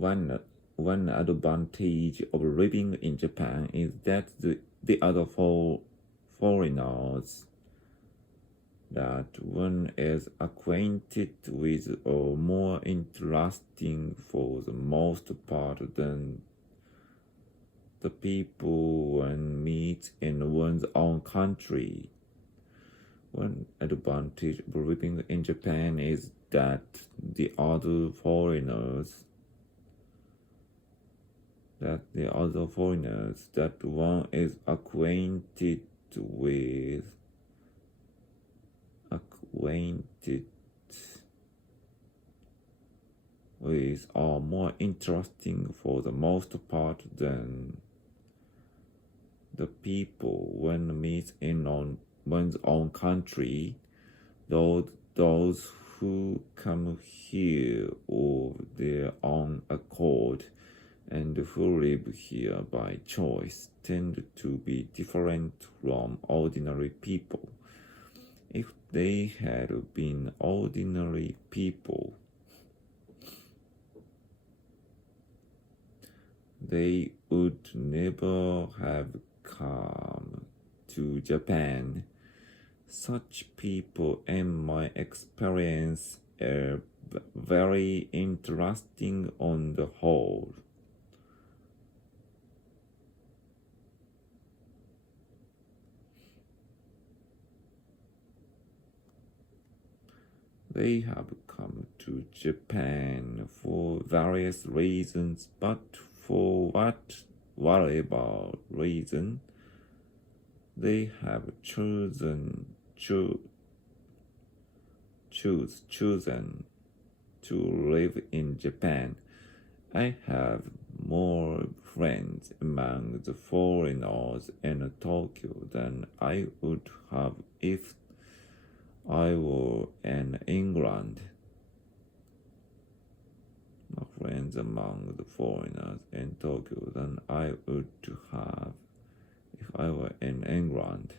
One, one advantage of living in Japan is that the other foreigners that one is acquainted with are more interesting for the most part than the people one meets in one's own country. One advantage of living in Japan is that the other foreigners that one is acquainted with are more interesting for the most part than the people one meets in one's own country. Those who come here of their own accord and who live here by choice tend to be different from ordinary people. If they had been ordinary people, they would never have come to Japan. Such people, in my experience, are very interesting on the whole. They have come to Japan for various reasons, but for whatever reason, they have chosen to live in Japan. I have more friends among the foreigners in Tokyo than I would have if I were in England. My friends among the foreigners in Tokyo than I would have if I were in England.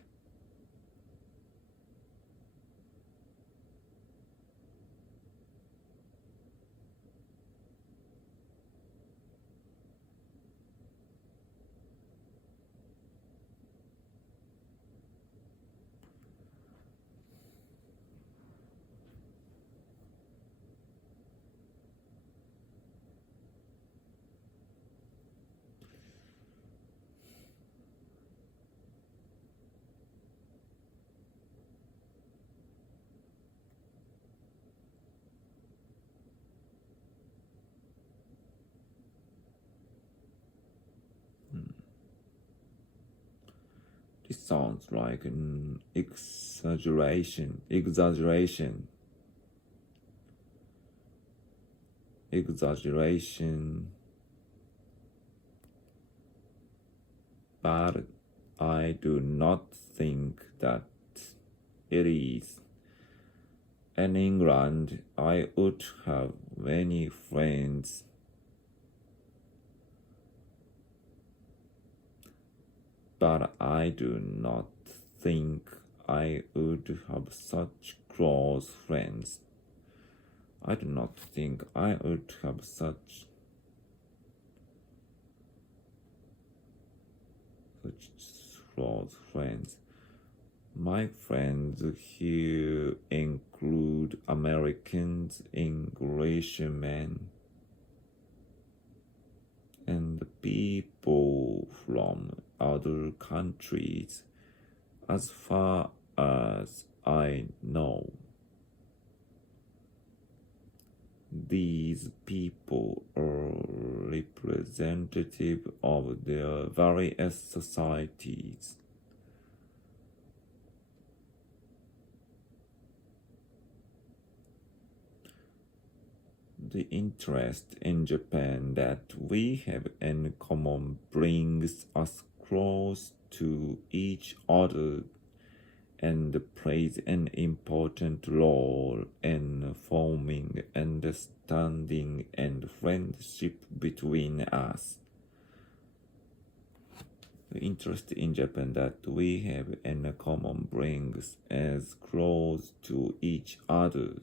It sounds like an exaggeration, but I do not think that it is. In England, I would have many friends, but I do not think I would have such close friends. I do not think I would have such close friends. My friends here include Americans, Englishmen, and people from other countries, as far as I know. These people are representative of their various societies. The interest in Japan that we have in common brings us close to each other and plays an important role in forming understanding and friendship between us. The interest in Japan that we have in common brings us close to each other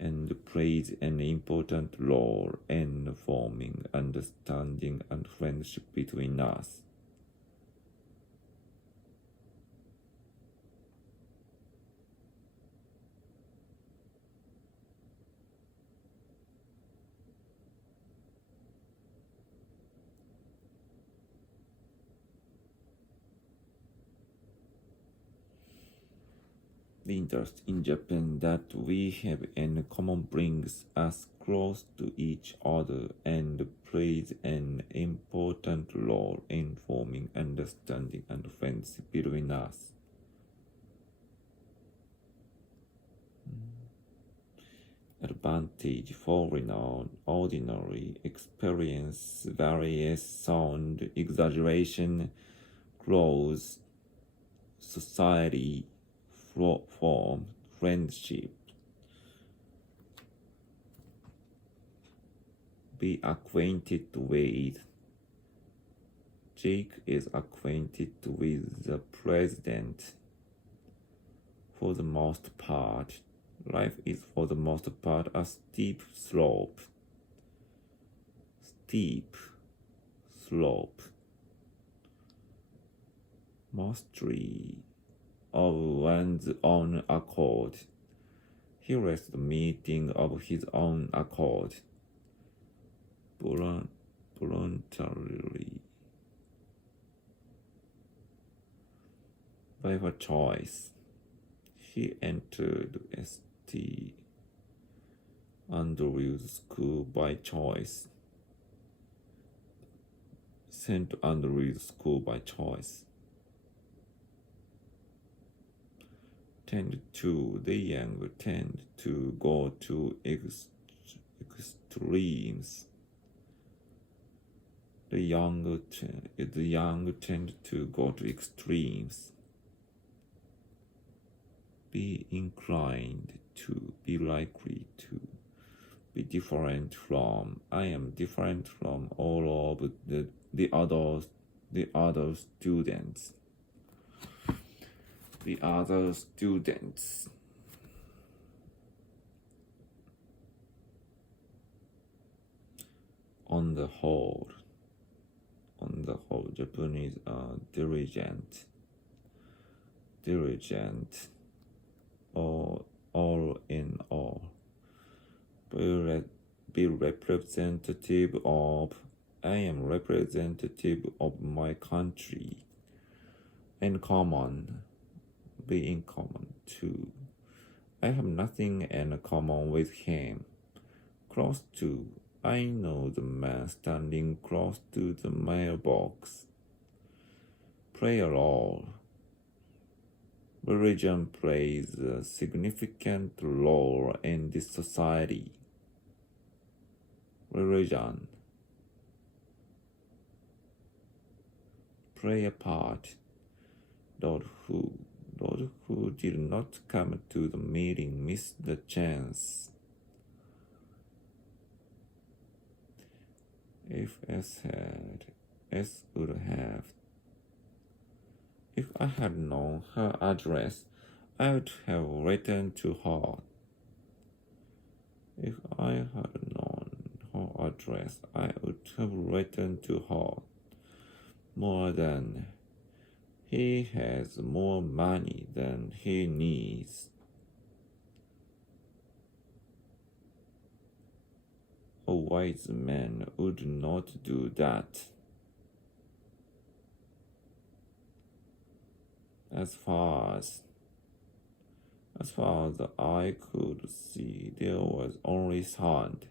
and plays an important role in forming understanding and friendship between us. The interest in Japan that we have in common brings us close to each other and plays an important role in forming understanding and friendship between us. Advantage foreigner ordinary experience various sound exaggeration grows society form friendship. Be acquainted with. Jake is acquainted with the president. For the most part, life is for the most part a steep slope. Steep slope. Mastery of one's own accord. He left the meeting of his own accord. Voluntarily. By her choice. He entered St. Andrew's School by choice. St. Andrew's School by choice. The young tend to go to extremes. The young tend to go to extremes. Be inclined to, be likely to, be different from. I am different from all of the other students. The other students. On the whole, Japanese are diligent, all in all. Be representative of. I am representative of my country. In common. Be in common too. I have nothing in common with him. Close to. I know the man standing close to the mailbox. Play a role. Religion plays a significant role in this society. Religion. Play a part. Those who did not come to the meeting missed the chance. If I had known her address, I would have written to her. If I had known her address, I would have written to her. More than he has more money than he needs. A wise man would not do that. As far as the eye could see, there was only sand.